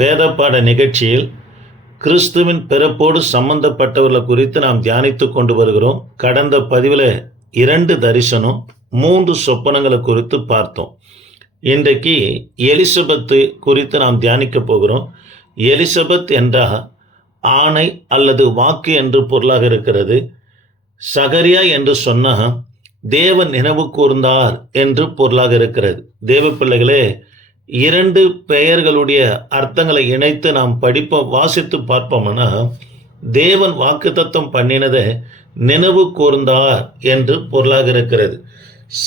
வேத பாட நிகழ்ச்சியில் கிறிஸ்துவின் பிறப்போடு சம்பந்தப்பட்டவர்களை குறித்து நாம் தியானித்து கொண்டு வருகிறோம். கடந்த பதிவில் 2 தரிசனம் 3 சொப்பனங்களை குறித்து பார்த்தோம். இன்றைக்கு எலிசபெத்து குறித்து நாம் தியானிக்க போகிறோம். எலிசபெத் என்றால் ஆணை அல்லது வாக்கு என்று பொருளாக இருக்கிறது. சகரியா என்று சொன்னால் தேவன் நினைவு கூர்ந்தார் என்று பொருளாக இருக்கிறது. தேவ பிள்ளைகளே, 2 பெயர்களுடைய அர்த்தங்களை இணைத்து நாம் வாசித்து பார்ப்போம்னா, தேவன் வாக்குத்தத்தம் பண்ணினதை நினைவு கூர்ந்தார் என்று பொருளாக இருக்கிறது.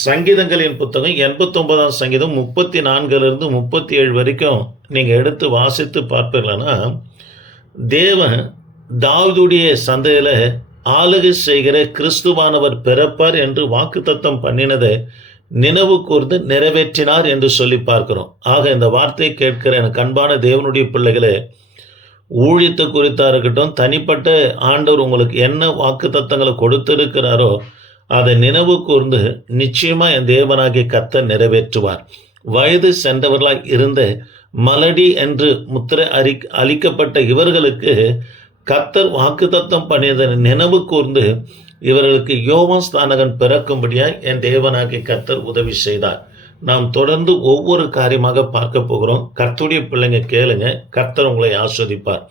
சங்கீதங்களின் புத்தகம் 89ஆம் சங்கீதம் 34லிருந்து 37 வரைக்கும் நீங்கள் எடுத்து வாசித்து பார்ப்பீர்கள்னா, தேவன் தாவீதுடைய சந்தையில் ஆளுகை செய்கிற கிறிஸ்துவானவர் பிறப்பார் என்று வாக்குத்தத்தம் பண்ணினதை நினைவு கூர்ந்து நிறைவேற்றினார் என்று சொல்லி பார்க்கிறோம். ஆக இந்த வார்த்தையை கேட்கிற எனக்கு அன்பான தேவனுடைய பிள்ளைகளே, ஊழியத்தை குறித்தாக இருக்கட்டும், தனிப்பட்ட ஆண்டவர் உங்களுக்கு என்ன வாக்கு தத்தங்களை கொடுத்திருக்கிறாரோ அதை நினைவு கூர்ந்து நிச்சயமாக என் தேவனாகிய கர்த்தர் நிறைவேற்றுவார். வயது சென்றவர்களாய் இருந்த மலடி என்று முத்திரை அளிக்கப்பட்ட இவர்களுக்கு கர்த்தர் வாக்குத்தத்தம் பண்ணியதை நினைவு கூர்ந்து இவர்களுக்கு யோவான் ஸ்நானகன் பிறக்கும்படியாய் என் தேவனாகிய கர்த்தர் உதவி செய்தார். நாம் தொடர்ந்து ஒவ்வொரு காரியமாக பார்க்க போகிறோம். கர்த்தருடைய பிள்ளைங்க கேளுங்க, கர்த்தர் உங்களை ஆஸ்வதிப்பார்.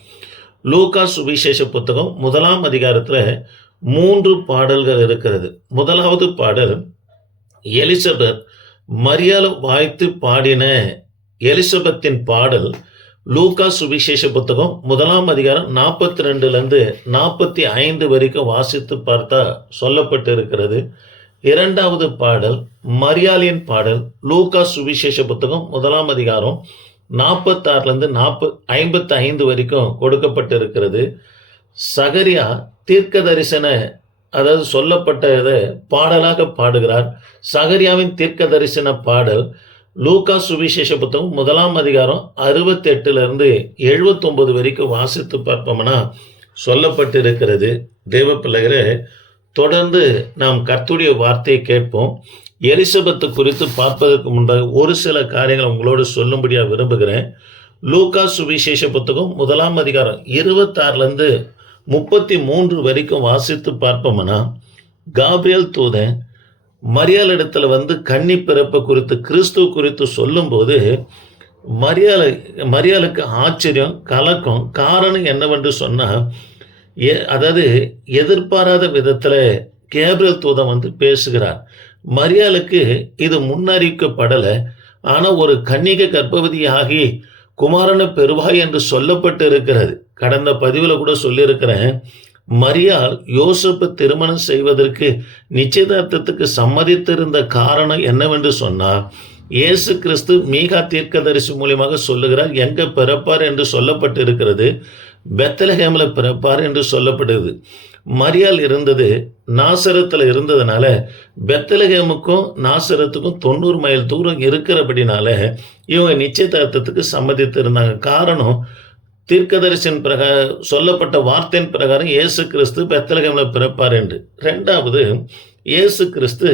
லூக்கா சுவிசேஷ புத்தகம் 1ஆம் அதிகாரத்தில் 3 பாடல்கள் இருக்கிறது. 1வது பாடல், எலிசபெத் மரியாதை வாழ்த்து பாடின எலிசபெத்தின் பாடல். லூக்கா சுவிசேஷ புத்தகம் 1ஆம் அதிகாரம் 42லிருந்து 45 வரைக்கும் வாசித்து பார்த்தா சொல்லப்பட்டு இருக்கிறது. 2வது பாடல் மரியாளின் பாடல். லூக்கா சுவிசேஷ புத்தகம் 1ஆம் அதிகாரம் 46லிருந்து 55 வரைக்கும் கொடுக்கப்பட்டு இருக்கிறது. சகரியா தீர்க்க தரிசன சொல்லப்பட்டதை பாடலாக பாடுகிறார். சகரியாவின் தீர்க்க தரிசன பாடல் லூக்கா சுவிசேஷ புத்தகம் 1ஆம் அதிகாரம் 68லிருந்து 79 வரைக்கும் வாசித்து பார்ப்போம்னா சொல்லப்பட்டு இருக்கிறது. தேவ பிள்ளைகளே, தொடர்ந்து நாம் கர்த்தருடைய வார்த்தையை கேட்போம். எலிசபெத்து குறித்து பார்ப்பதற்கு முன்பாக ஒரு சில காரியங்கள் உங்களோடு சொல்லும்படியாக விரும்புகிறேன். லூக்கா சுவிசேஷ புத்தகம் 1ஆம் அதிகாரம் 26லிருந்து 33 வரைக்கும் வாசித்து பார்ப்போம்னா, காபிரியேல் தூதன் மரியாளிடத்தில் கன்னி பிறப்பை குறித்து கிறிஸ்துவ குறித்து சொல்லும்போது மரியாளுக்கு ஆச்சரியம், கலக்கம். காரணம் என்னவென்று சொன்னால், எதிர்பாராத விதத்தில் கேப்ரியேல் தூதன் பேசுகிறார். மரியாளுக்கு இது முன்னறிவிக்கப்படலை. ஆனால் ஒரு கன்னிகை கர்ப்பவதியாகி குமாரனை பெறுவாய் என்று சொல்லப்பட்டு இருக்கிறது. கடந்த பதிவில் கூட சொல்லியிருக்கிறேன். மரியாள் யோசேப்பு திருமணம் செய்வதற்கு நிச்சயதார்த்தத்துக்கு சம்மதித்திருந்த காரணம் என்னவென்று சொன்னால், இயேசு கிறிஸ்து மீகா தீர்க்கதரிசி மூலியமாக சொல்லுகிறார் எங்க பிறப்பார் என்று சொல்லப்பட்டு இருக்கிறது. பெத்லகேமில் பிறப்பார் என்று சொல்லப்படுது. மரியாள் இருந்தது நாசரத்தில் இருந்ததுனால பெத்லகேமுக்கும் நாசரத்துக்கும் 90 மைல் தூரம் இருக்கிறபடினால இவங்க நிச்சயதார்த்தத்துக்கு சம்மதித்திருந்தாங்க. காரணம், தீர்க்கதரிசின் சொல்லப்பட்ட வார்த்தையின் பிரகாரம் இயேசு கிறிஸ்து பெத்லகேமில் பிறப்பார் என்று. 2வது, இயேசு கிறிஸ்து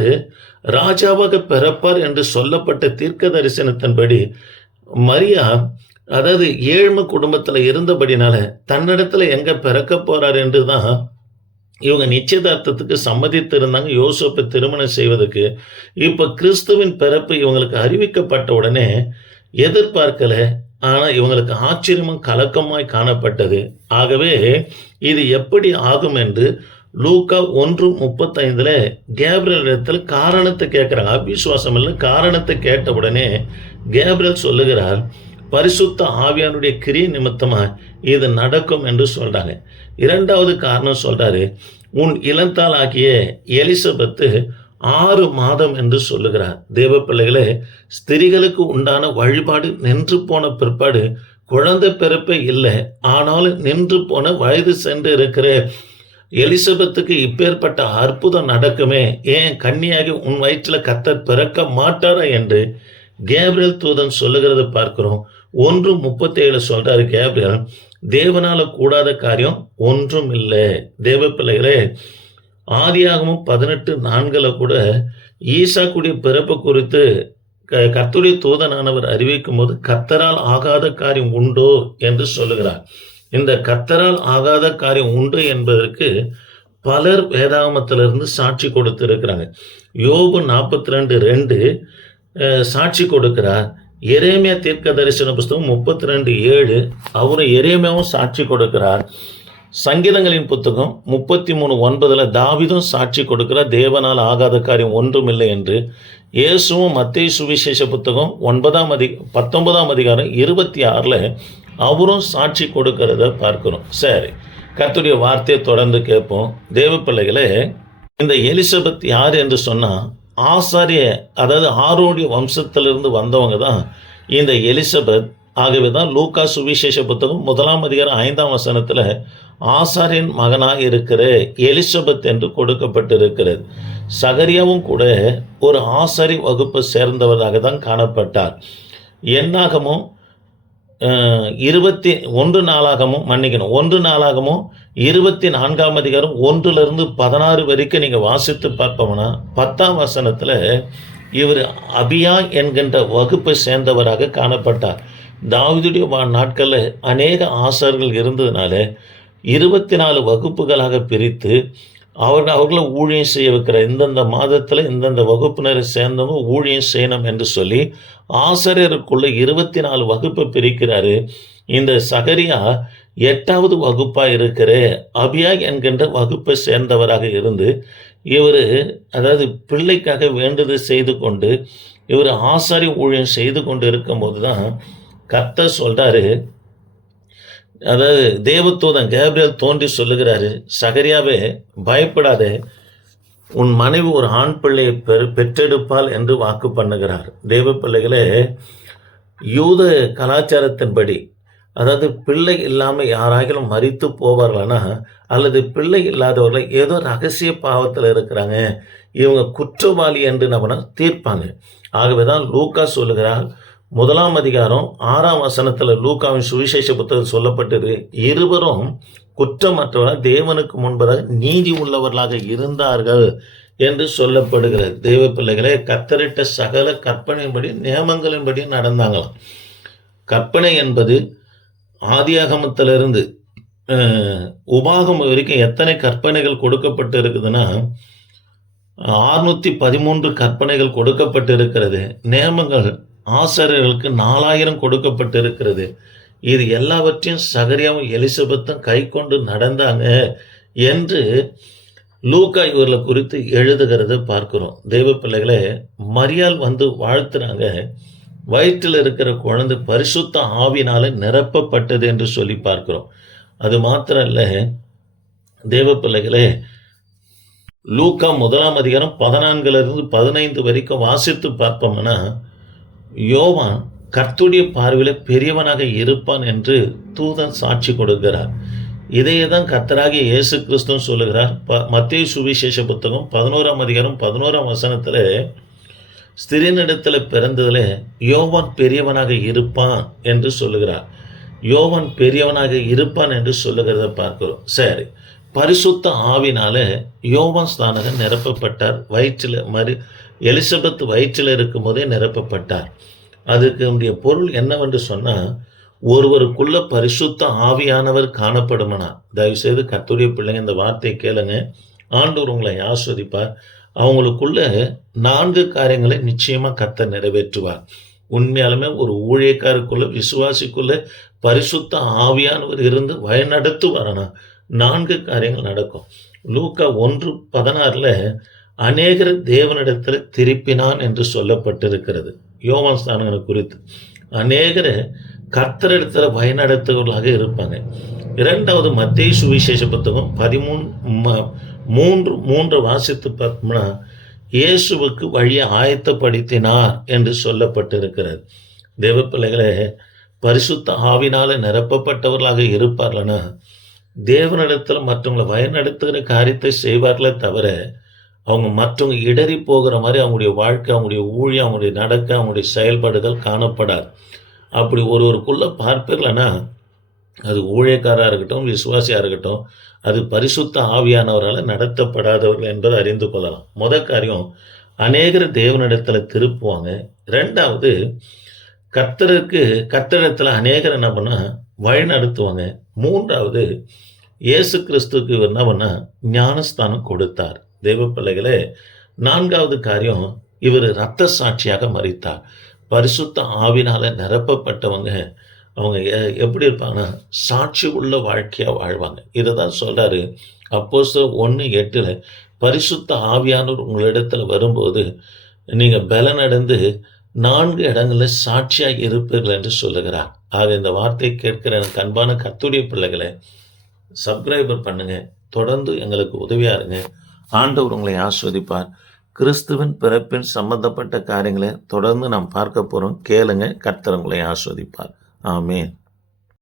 ராஜாவாக பிறப்பார் என்று சொல்லப்பட்ட தீர்க்க தரிசனத்தின்படி மரியா ஏழ்மை குடும்பத்தில் இருந்தபடினால தன்னிடத்துல எங்க பிறக்க போறார் என்று தான் இவங்க நிச்சயதார்த்தத்துக்கு சம்மதித்திருந்தாங்க யோசேப்பை திருமணம் செய்வதற்கு. இப்போ கிறிஸ்துவின் பிறப்பு இவங்களுக்கு அறிவிக்கப்பட்ட உடனே எதிர்பார்க்கல. ஆனால் இவங்களுக்கு ஆச்சரியமும் கலக்கமாய் காணப்பட்டது. ஆகவே இது எப்படி ஆகும் என்று லூக்கா 1:35 கேப்ரியேல் இடத்துல காரணத்தை கேட்குறாங்க. அவிசுவாசம் இல்லை, காரணத்தை கேட்ட உடனே கேப்ரியேல் சொல்லுகிறார், பரிசுத்த ஆவியானுடைய கிரியை நிமித்தமாக இது நடக்கும் என்று சொல்கிறாங்க. 2வது காரணம் சொல்கிறாரு, உன் இளந்தாளாகிய எலிசபெத்து 6 மாதம் என்று சொல்லுகிறார். தேவ பிள்ளைகளே, ஸ்திரீகளுக்கு உண்டான வழிபாடு நின்று போன பிற்பாடு குழந்தை பிறப்பே இல்லை. ஆனாலும் நின்று போன வயது சென்று இருக்கிற எலிசபெத்துக்கு இப்பேற்பட்ட அற்புதம் நடக்குமே, ஏன் கன்னியாகி உன் வயிற்றில் கர்த்தர் பிறக்க மாட்டாரா என்று கேப்ரியேல் தூதன் சொல்லுகிறது பார்க்கிறோம். 1:37 சொல்றாரு கேப்ரியேல், தேவனால கூடாத காரியம் ஒன்றும் இல்லை. தேவ பிள்ளைகளே, ஆதியாகமம் 18:4 கூட ஈசாக்குடைய பிறப்பு குறித்து கர்த்தருடைய தூதனானவர் அறிவிக்கும் போது கர்த்தரால் ஆகாத காரியம் உண்டோ என்று சொல்லுகிறார். இந்த கர்த்தரால் ஆகாத காரியம் உண்டு என்பதற்கு பலர் வேதாகமத்திலிருந்து சாட்சி கொடுத்திருக்கிறாங்க. யோபு 42:2 சாட்சி கொடுக்கிறார். எரேமியா தீர்க்க தரிசன புஸ்தகம் 32:7 அவரும் எரேமியாவும் சாட்சி கொடுக்கிறார். சங்கீதங்களின் புத்தகம் 33:9 தாவீதும் சாட்சி கொடுக்கிறார், தேவனால் ஆகாத காரியம் ஒன்றுமில்லை என்று. இயேசுவும் மத்தேயு சுவிசேஷ புத்தகம் 19 அதிகாரம் 26 அவரும் சாட்சி கொடுக்கிறத பார்க்கிறோம். சரி, கர்த்தருடைய வார்த்தையை தொடர்ந்து கேட்போம். தேவ பிள்ளைகளே, இந்த எலிசபெத் யார் என்று சொன்னால் ஆசாரிய, அதாவது ஆரோடைய வம்சத்திலிருந்து வந்தவங்க தான் இந்த எலிசபெத். ஆகவே தான் லூக்கா சுவிசேஷ புத்தகம் 1 அதிகாரம் 5 ஆசாரியன் மகனாக இருக்கிற எலிசபெத் என்று கொடுக்கப்பட்டிருக்கிறது. சகரியாவும் கூட ஒரு ஆசாரி வகுப்பை சேர்ந்தவராக தான் காணப்பட்டார். என்னாகமும் 1 நாளாகமும் 24 அதிகாரம் 1-16 வரைக்கும் நீங்கள் வாசித்து பார்ப்போம்னா 10ஆம் வசனத்தில் இவர் அபியா என்கின்ற வகுப்பை சேர்ந்தவராக காணப்பட்டார். தாவீதுடைய நாட்களில் அநேக ஆசார்கள் இருந்ததுனால 24 வகுப்புகளாக பிரித்து அவர்களை ஊழியம் செய்ய வைக்கிற, இந்தந்த மாதத்தில் இந்தந்த வகுப்பினரை சேர்ந்தவங்க ஊழியம் செய்யணும் என்று சொல்லி ஆசிரியருக்குள்ள 24 வகுப்பை பிரிக்கிறாரு. இந்த சகரியா 8வது வகுப்பாக இருக்கிற அபியா என்கின்ற வகுப்பை சேர்ந்தவராக இருந்து இவர், அதாவது பிள்ளைக்காக வேண்டுதல் செய்து கொண்டு இவர் ஆசாரி ஊழியம் செய்து கொண்டு இருக்கும்போது தான் கர்த்தர் சொல்கிறாரு, அதாவது தேவதூதன் கேப்ரியல் தோன்றி சொல்லுகிறாரு, சகரியாவே பயப்படாதே, உன் மனைவி ஒரு ஆண் பிள்ளையை பெற்றெடுப்பாள் என்று வாக்கு பண்ணுகிறார். தேவ பிள்ளைகளே, யூத கலாச்சாரத்தின்படி, அதாவது பிள்ளை இல்லாமல் யாராகிலும் மரித்து போவார்களானா, அல்லது பிள்ளை இல்லாதவர்கள் ஏதோ ரகசிய பாவத்தில் இருக்கிறாங்க, இவங்க குற்றவாளி என்று நம்ம தீர்ப்பாங்க. ஆகவே தான் லூக்கா சொல்லுகிறார், 1 அதிகாரம் 6 லூக்காவின் சுவிசேஷ புத்தகம் சொல்லப்பட்டது, இருவரும் குற்றமற்றவர்கள் தேவனுக்கு முன்பதாக நீதி உள்ளவர்களாக இருந்தார்கள் என்று சொல்லப்படுகிறது. தேவ பிள்ளைகளே, கர்த்தரிட்ட சகல கற்பனையின்படி நியமங்களின்படி நடந்தாங்களாம். கற்பனை என்பது ஆதியாகமத்திலிருந்து உபாகமம் வரைக்கும் எத்தனை கற்பனைகள் கொடுக்கப்பட்டு இருக்குதுன்னா 613 கற்பனைகள் கொடுக்கப்பட்டு இருக்கிறது. நியமங்கள் ஆசாரியர்களுக்கு 4000 கொடுக்கப்பட்டு இருக்கிறது. இது எல்லாவற்றையும் சகரியாவும் எலிசபெத்தும் கை கொண்டு நடந்தாங்க என்று லூக்கா இவர்களை குறித்து எழுதுகிறத பார்க்கிறோம். தேவ பிள்ளைகளே, மரியாள் வந்து வாழ்த்துறாங்க, வயிற்றில் இருக்கிற குழந்தை பரிசுத்த ஆவினால நிரப்பப்பட்டது என்று சொல்லி பார்க்கிறோம். அது மாத்திரம் இல்லை, தேவ பிள்ளைகளே, லூக்கா 1 அதிகாரம் 14-15 வரைக்கும் வாசித்து பார்ப்போம்னா, யோவான் கர்த்தருடைய பார்வையில் பெரியவனாக இருப்பான் என்று தூதன் சாட்சி கொடுக்கிறார். இதையே தான் கர்த்தராகிய இயேசு கிறிஸ்துவும் சொல்லுகிறார். மத்தேயு சுவிசேஷ புத்தகம் 11 அதிகாரம் 11 ஸ்திரீனிடத்தில் பிறந்ததில் யோவான் பெரியவனாக இருப்பான் என்று சொல்லுகிறார். யோவான் பெரியவனாக இருப்பான் என்று சொல்லுகிறத பார்க்கிறோம். சரி, பரிசுத்த ஆவினால யோவான் ஸ்தானகன் நிரப்பப்பட்டார். வயிற்றில் எலிசபெத் வயிற்றில் இருக்கும் போதே நிரப்பப்பட்டார். அதுக்கு பொருள் என்னவென்று சொன்னால், ஒருவருக்குள்ள பரிசுத்த ஆவியானவர் காணப்படுமனா. தயவுசெய்து கர்த்தருடைய பிள்ளைங்க இந்த வார்த்தையை கேளுங்க, ஆண்டவர் உங்களை ஆஸ்வதிப்பார். அவங்களுக்குள்ள 4 காரியங்களை நிச்சயமாக கர்த்தர் நிறைவேற்றுவார். உண்மையாலுமே ஒரு ஊழியக்காருக்குள்ள, விசுவாசிக்குள்ள பரிசுத்த ஆவியானவர் இருந்து வழிநடத்துவாரனா 4 காரியங்கள் நடக்கும். லூக்கா 1:16 அநேகர் தேவனிடத்தில் திருப்பினான் என்று சொல்லப்பட்டிருக்கிறது. யோவான் ஸ்தானங்களை குறித்து அநேகரை கர்த்தரிடத்தில் வழிநடத்துவர்களாக இருப்பாங்க. 2வது மத்தேயு சுவிசேஷ புத்தகம் 13:3 வாசித்து பார்த்தோம்னா, இயேசுவுக்கு வழியை ஆயத்தப்படுத்தினார் என்று சொல்லப்பட்டிருக்கிறது. தேவ பிள்ளைகளே, பரிசுத்த ஆவினால நிரப்பப்பட்டவர்களாக இருப்பார்கள்னா தேவனிடத்தில் மற்றவங்களை வழிநடத்துகிற காரியத்தை செய்வார்களே தவிர, அவங்க மற்றவங்க இடறி போகிற மாதிரி அவங்களுடைய வாழ்க்கை, அவங்களுடைய ஊழியம், அவங்களுடைய நடக்க, அவங்களுடைய செயல்பாடுகள் காணப்படாது. அப்படி ஒருவருக்குள்ளே பார்ப்பீர்கள்னா அது ஊழியக்காராக இருக்கட்டும், விசுவாசியாக இருக்கட்டும், அது பரிசுத்த ஆவியானவரால் நடத்தப்படாதவர்கள் என்பதை அறிந்து கொள்ளலாம். முதல் காரியம், அநேகர் தேவனிடத்தில் திருப்புவாங்க, ரெண்டாவது, கர்த்தரிடத்துல அநேகர் என்ன பண்ணா வழி நடத்துவாங்க. மூன்றாவது, இயேசு கிறிஸ்துவுக்கு இவர் என்ன பண்ணா ஞானஸ்தானம் கொடுத்தார். தெய்வ பிள்ளைகளே, நான்காவது காரியம், இவர் இரத்த சாட்சியாக மரித்தார். பரிசுத்த ஆவினால நிரப்பப்பட்டவங்க அவங்க எப்படி இருப்பாங்கன்னா சாட்சி உள்ள வாழ்க்கையா வாழ்வாங்க. இதை தான் சொல்றாரு அப்போஸ்தலர் 1:8, பரிசுத்த ஆவியானவர் உங்களிடத்துல வரும்போது நீங்க பலனடைந்து 4 இடங்கள்ல சாட்சியாக இருப்பீர்கள் என்று சொல்லுகிறார். ஆக இந்த வார்த்தை கேட்கிற எனக்கு அன்பான கர்த்தருடைய பிள்ளைகளை சப்ஸ்கிரைபர் பண்ணுங்க, தொடர்ந்து எங்களுக்கு உதவியா இருங்க. ஆண்டவர் உங்களை ஆஸ்வதிப்பார். கிறிஸ்துவின் பிறப்பின் சம்பந்தப்பட்ட காரியங்களை தொடர்ந்து நாம் பார்க்க போறோம். கேளுங்க, கர்த்தர் உங்களை ஆஸ்வதிப்பார். ஆமென்.